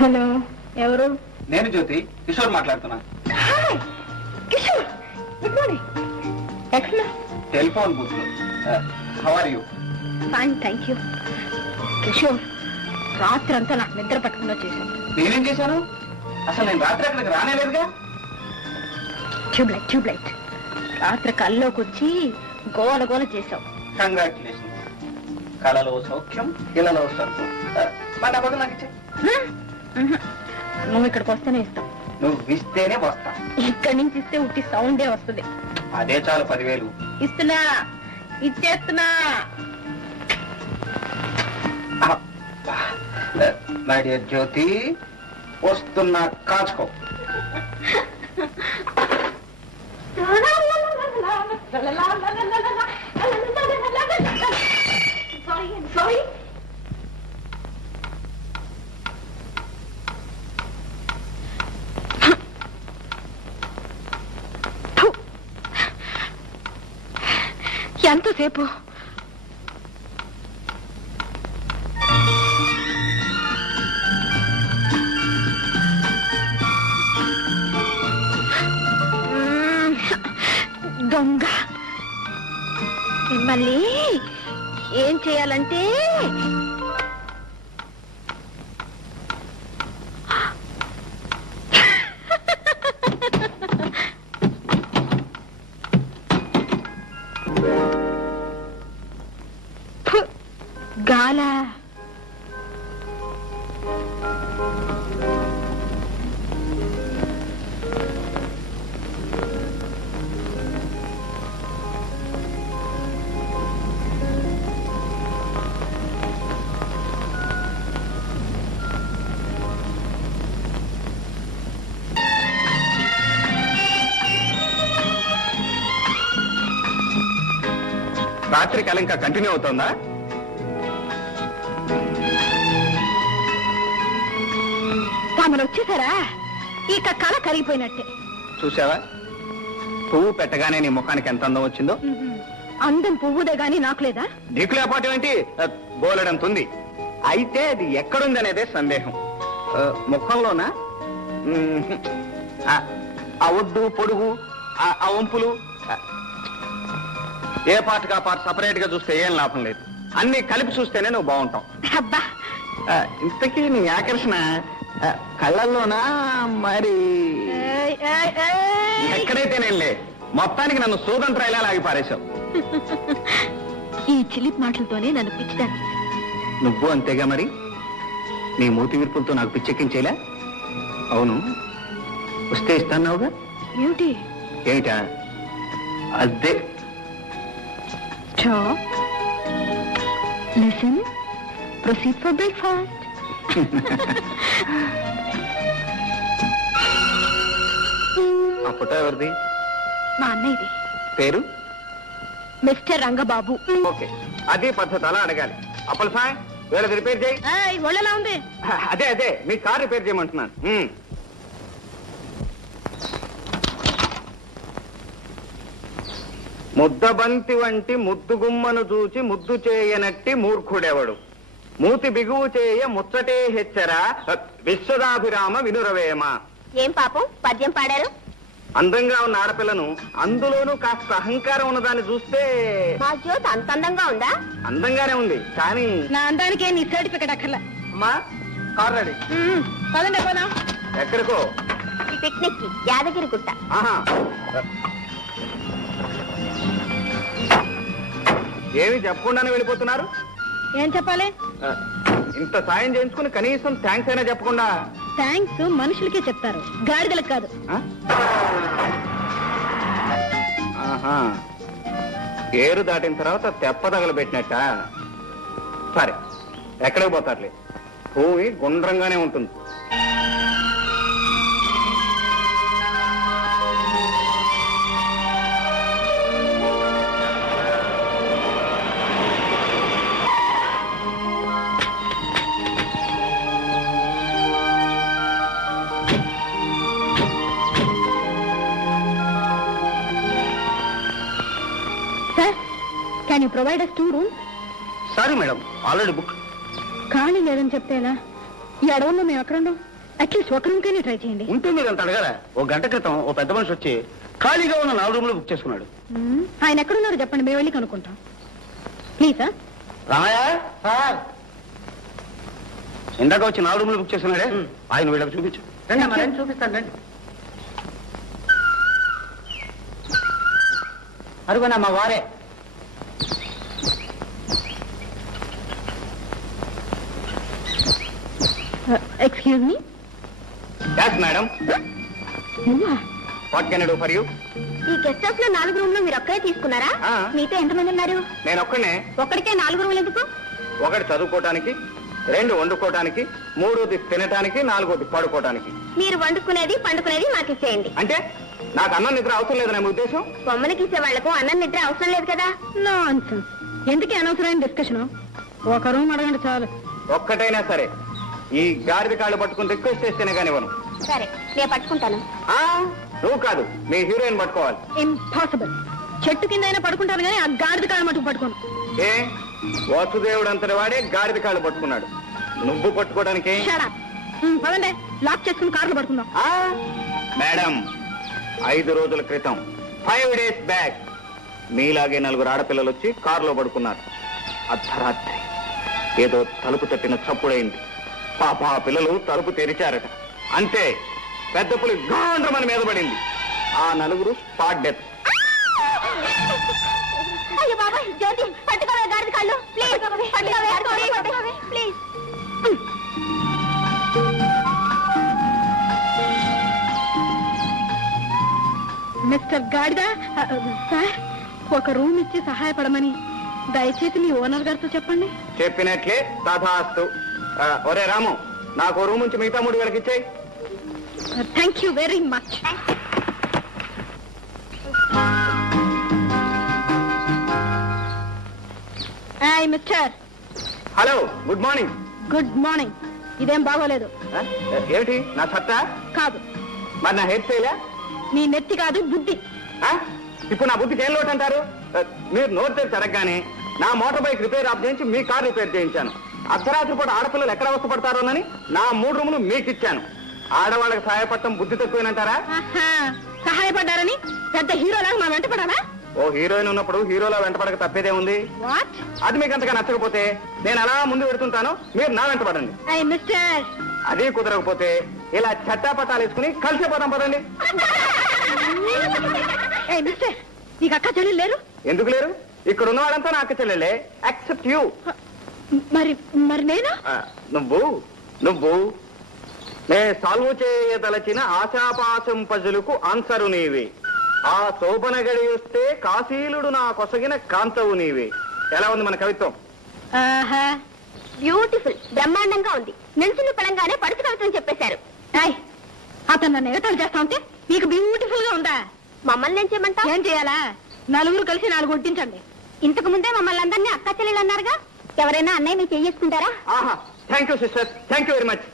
Hello, ఎవరు? నేను జ్యోతి, కిషోర్ మాట్లాడుతున్నా. Kishore, good morning. ఎక్కడ? టెలిఫోన్ బూత్ లో. How are you? Fine, thank you. Kishore, రాత్రి అంతా నాకు నిద్ర పట్టకుండా చేశాను. నేనేం చేశాను? అసలు నేను రాత్రి అక్కడికి రానేలేదుగా. ట్యూబ్లైట్ రాత్రి కల్లోకి వచ్చి గోల గోల చేశావు. కంగ్రాచులేషన్. కళలో సౌఖ్యం, ఇళ్లలో సౌఖ్యం. మన డబ్బు నాకు ఇచ్చే. నువ్వు ఇక్కడికి వస్తేనే ఇస్తావు. నువ్వు ఇస్తేనే వస్తా. ఇక్కడి నుంచి ఇస్తే ఉట్టి సౌండే వస్తుంది. అదే చాలు, 10,000 ఇస్తున్నా, ఇచ్చేస్తున్నా. మై డియర్ జ్యోతి, వస్తున్నా, కాచుకో. Sorry. ఎంతసేపు? దొంగ మిమ్మల్ని ఏం చేయాలంటే గాల రాత్రి కళ ఇంకా కంటిన్యూ అవుతుందా? తామను వచ్చేసారా? ఇక కళ కరిగిపోయినట్టే. చూసావా, పువ్వు పెట్టగానే నీ ముఖానికి ఎంత అందం వచ్చిందో. అందం పువ్వుదే గాని నాకు లేదా? నీకు లేకపోవటం ఏంటి? బోలెడంత ఉంది. అయితే అది ఎక్కడుంది అనేదే సందేహం. ముఖంలోనా? ఆ ఒడ్డు, పొడుగు, ఆ వంపులు, ఏ పార్ట్గా పార్ట్ సపరేట్ గా చూస్తే ఏం లాభం లేదు. అన్ని కలిపి చూస్తేనే నువ్వు బాగుంటావు. అబ్బా, ఇంతకీ నీ ఆకర్షణ కళ్ళల్లోనా మరి ఎక్కడైతేనేలే, మొత్తానికి నన్ను సూదంట్రాయిలా లాగి పారేశావు. ఈ చిలిపి మాటలతోనే నన్ను పిచ్చిదాన్ని. నువ్వు అంతేగా మరి. నీ మూతి విరుపులతో నాకు పిచ్చెక్కించేలా. అవును, వస్తే ఇస్తాన్నావుగా. ఏమిటి? ఏమిటా? అదే. Stop. Listen. Proceed for breakfast. ఆ ఫోటో ఎవరిది? మా అన్నయ్యది. పేరు? మిస్టర్ రంగబాబు. ఓకే, అది పద్ధతి, అలా అడగాలి. అప్పల సాయ్, వీళ్ళది రిపేర్ చేయి. ఒళ్ళెలా ఉంది? అదే మీ కార్ రిపేర్ చేయమంటున్నాను. ముద్దబంతి వంటి ముద్దుగుమ్మను చూచి ముద్దు చేయనట్టి మూర్ఖుడెవడు, మూతి బిగువు చేయ ముచ్చటే హెచ్చరా విశ్వదాభిరామ వినురవేమ. ఏం పాపం పద్యం పాడారు? అందంగా ఉన్న ఆడపిల్లను, అందులోనూ కాస్త అహంకారం ఉన్నదాన్ని చూస్తే. మా జ్యోతి అంత అందంగా ఉందా? అందంగానే ఉంది, కానీ నా అందానికే నీ సర్టిఫికెట్ అక్కర్లా. అమ్మా, కార్ రెడీ. పదండి పోనా. ఎక్కడికో? పిక్నిక్ కి, యాదగిరి గుట్ట. ఆహా, ఏమి చెప్పకుండానే వెళ్ళిపోతున్నారు? ఏం చెప్పాలి? ఇంత సాయం చేయించుకుని కనీసం థ్యాంక్స్ అయినా చెప్పకుండా. థ్యాంక్స్ మనుషులకే చెప్తారు, గాడిదలకు కాదు. ఆహా, ఏరు దాటిన తర్వాత తెప్ప తగలబెట్టినట్ట. సరే, ఎక్కడికి పోతారులే, భూమి గుండ్రంగానే ఉంటుంది. Can you provide us 2 rooms? Sorry, madam. Already booked. ఖాళీ లేదని చెప్తేలా? ఈ అడవుల్లో మేము ఎక్కడున్నాం? అట్లీస్ట్ ఒక రూమ్కైనా ట్రై చేయండి. ఉంటుంది మీరు అంత అడగాల. ఓ గంట క్రితం ఓ పెద్ద మనిషి వచ్చి ఖాళీగా ఉన్న 4 రూములు బుక్ చేసుకున్నాడు. ఆయన ఎక్కడున్నారో చెప్పండి, మేము వెళ్ళి కనుక్కుంటాం. ప్లీజ్. రామయ్య సార్, ఇందాక వచ్చి 4 రూములు బుక్ చేసుకున్నాడే, ఆయన వీళ్ళకి చూపించు. రండి చూపిస్తాను రండి. అరుగనా మా వారే. Excuse me. Yes madam, what can I do for you? ఈ గెస్ట్ హౌస్ లో 4 రూమ్లు మీరు ఒక్కడే తీసుకున్నారా? ఆ. మీతో ఎంతమంది ఉన్నారు? నేను ఒక్కనే. ఒక్కడికే 4 రూములు ఎందుకు? 1 చదువుకోవటానికి, 2 వండుకోవటానికి, 3 తినటానికి, 4 పడుకోవటానికి. మీరు వండుకునేది పండుకునేది మాకు ఇచ్చేయండి. అంటే నాకు అన్నం నిద్ర అవసరం లేదనే మీ ఉద్దేశం? బొమ్మలకి ఇచ్చే వాళ్లకు అన్నం నిద్ర అవసరం లేదు కదా. నాన్సెన్స్. ఎందుకు అనవసరమైన డిస్కషన్? ఒక రూమ్ అడగండి చాలు. ఒక్కటైనా సరే ఈ గాడిద కాళ్ళు పట్టుకుని రిక్వెస్ట్ చేస్తేనే కానివ్వను. సరే, నేను పట్టుకుంటాను. నువ్వు కాదు, మీ హీరోయిన్ పట్టుకోవాలి. ఇంపాసిబుల్. చెట్టు కింద అయినా పడుకుంటాను కానీ ఆ గాడిద కాళ్ళు మటుకు పట్టుకోను. ఏ వాసుదేవుడు అంతటి వాడే గాడిద కాళ్ళు పట్టుకున్నాడు, నువ్వు పట్టుకోవడానికి? Shut up. పదండి, లాక్ చేసుకుని కార్లు పడుకుందాం. మేడం, 5 రోజుల క్రితం 5 డేస్ బ్యాక్ మీలాగే 4 ఆడపిల్లలు వచ్చి కారులో పడుకున్నారు. అర్ధరాత్రి ఏదో తలుపు తట్టిన చప్పుడైంది. పాప ఆ పిల్లలు తలుపు తెరిచారట. అంతే, పెద్ద పులి గాండ్రమని మీద పడింది. ఆ 4 స్పాట్ డెత్. అయ్యో బాబాయ్, జ్యోతి పట్టుకోవే గాడిద కాళ్ళు. ప్లీజ్ పట్టుకోవే, ప్లీజ్. మిస్టర్ గాడిద సార్, ఒక రూమ్ ఇచ్చి సహాయపడమని దయచేసి మీ ఓనర్ గారితో చెప్పండి. చెప్పినట్లే తథాస్తు. ఒరే రాము, నాకు రూమ్ నుంచి మిగతా 3 వేలకి ఇచ్చాయి. Thank you very much. Hi mister. Hello, good morning. Good morning. ఇదేం బాగోలేదు. ఏమిటి నా సత్తా? కాదు, మరి నా హెడ్ స్టైలా? నీ నెత్తి కాదు బుద్ధి. ఇప్పుడు నా బుద్ధికి ఏం లోటు అంటారు? మీరు నోట్ తెరిచి అడగగానే నా మోటార్ బైక్ రిపేర్ ఆఫ్ చేయించి మీ కార్ రిపేర్ చేయించాను. అర్ధరాత్రి పూట ఆడపిల్లలు ఎక్కడ అవస్థపడతారోనని నా 3 రూములు మీకు ఇచ్చాను. ఆడవాళ్ళకి సహాయపడటం బుద్ధి తక్కువేనంటారా? సహాయపడ్డారని పెద్ద హీరోలాగా మా వెంట పడాలా? ఓ హీరోయిన్ ఉన్నప్పుడు హీరోలా వెంటపడక తప్పేదే ఉంది. వాట్? అది మీకు అంతగా నచ్చకపోతే నేను అలా ముందు పెడుతుంటాను, మీరు నా వెంట పడండి. మిస్టర్, అదే కుదరకపోతే ఇలా చట్టాపట్టాలు వేసుకుని కలిసిపోదాం పదండి. మిస్టర్, నీకు అక్క చెల్లి లేరు? ఎందుకు లేరు? ఇక్కడ ఉన్న వాళ్ళంతా నా అక్క చెల్లెలే, యాక్సెప్ట్ యూ. మరి మరి నేను? నువ్వు నే సాల్వ్ చేయదలచిన ఆశాపాశం పజలుకు ఆన్సరు నీవే. ఆ శోభన గడి వస్తే కాశీలుడు నా కొసగిన కాంతవు నీవే. ఎలా ఉంది మన కవిత్వం? బ్యూటిఫుల్, బ్రహ్మాండంగా ఉంది. నిల్చుని పడంగానే పడుచు కవిత్వం చెప్పేశారు. అతను నన్ను ఎగతాళి చేస్తా ఉంటే నీకు బ్యూటిఫుల్ గా ఉందా? మమ్మల్ని ఏం చేయమంటా? ఏం చేయాలా? 4 కలిసి 4 కొట్టించండి. ఇంతకు ముందే మమ్మల్ని అందరినీ అక్క చెల్లెలు అన్నారుగా. ఎవరైనా అన్నయ్య మీరు చేసుకుంటారా? Thank you sister, thank you very much.